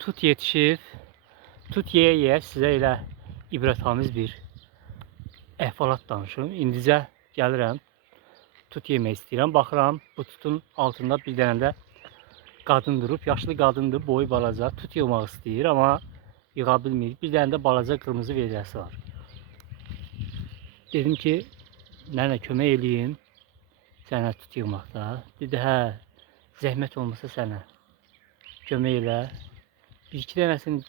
Tut yetişib, tut yeyə sizə elə ibrətamiz bir əhvalat danışım. İndicə gəlirəm, tut yemək istəyirəm. Baxıram, bu tutun altında bir dənə də qadın durub. Yaşlı qadındır, boyu balaca. Tut yığmaq istəyir, amma yığa bilmir. Bir dənə də balaca qırmızı vedrəsi var. Dedim ki, nənə kömək eləyim sənə tut yığmaqda. Dedi, hə, zəhmət olmasa sənə kömək elə. Bir-iki dənəsinin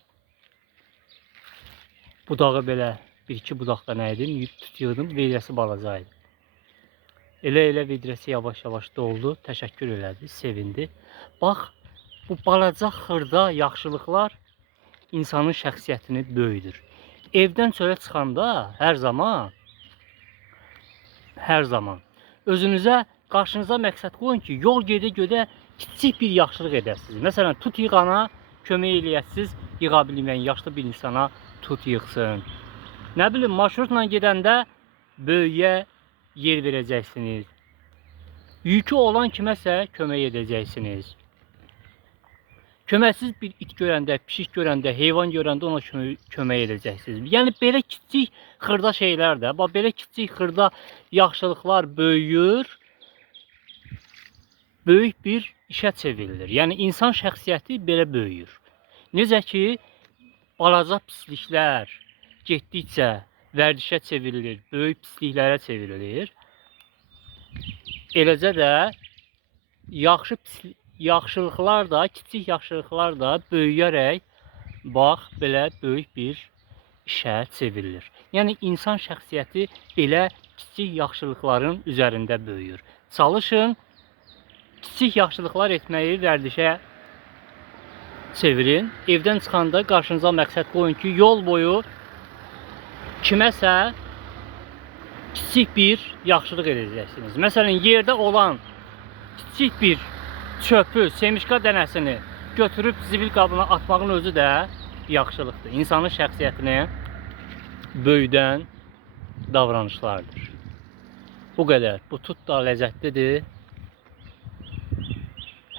budağı belə, bir-iki budaqda nə edim, tut yığdım, vedrəsi balaca idi. Elə vedrəsi yavaş-yavaş doldu, təşəkkür elədi, sevindi. Bax, bu balaca xırda yaxşılıqlar insanın şəxsiyyətini böyüdür. Evdən çölə çıxanda hər zaman özünüzə, qarşınıza məqsəd qoyun ki, yol gedə-gedə kiçik bir yaxşılıq edəsiniz. Məsələn, tut yığana kömək eləyəsiniz, yığa bilməyən yaşlı bir insana tut yığsın. Nə bilim, marşrutla gedəndə böyüyə yer verəcəksiniz. Yükü olan kiməsə kömək edəcəksiniz. Köməksiz bir it görəndə, pişik görəndə, heyvan görəndə ona kömək edəcəksiniz. Yəni, belə kiçik xırda şeylər də, belə kiçik xırda yaxşılıqlar böyüyür, böyük bir işə çevrilir. Yəni, insan şəxsiyyəti belə böyüyür. Necə ki, balaca pisliklər getdikcə vərdişə çevrilir, böyük pisliklərə çevrilir. Eləcə də yaxşılıqlar da, kiçik yaxşılıqlar da böyüyərək, bax, belə böyük bir işə çevrilir. Yəni, insan şəxsiyyəti belə kiçik yaxşılıqların üzərində böyüyür. Çalışın, kiçik yaxşılıqlar etməyi vərdişə çevirin. Evdən çıxanda qarşınıza məqsəd qoyun ki, yol boyu kiməsə kiçik bir yaxşılıq edəcəksiniz. Məsələn, yerdə olan kiçik bir çöpü, semişka dənəsini götürüb zibil qabına atmağın özü də yaxşılıqdır. İnsanın şəxsiyyətini böyüdən davranışlardır. Bu qədər. Bu tut da ləzzətlidir.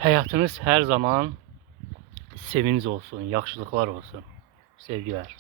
Həyatınız hər zaman sevinç olsun, yaxşılıqlar olsun. Sevgilər.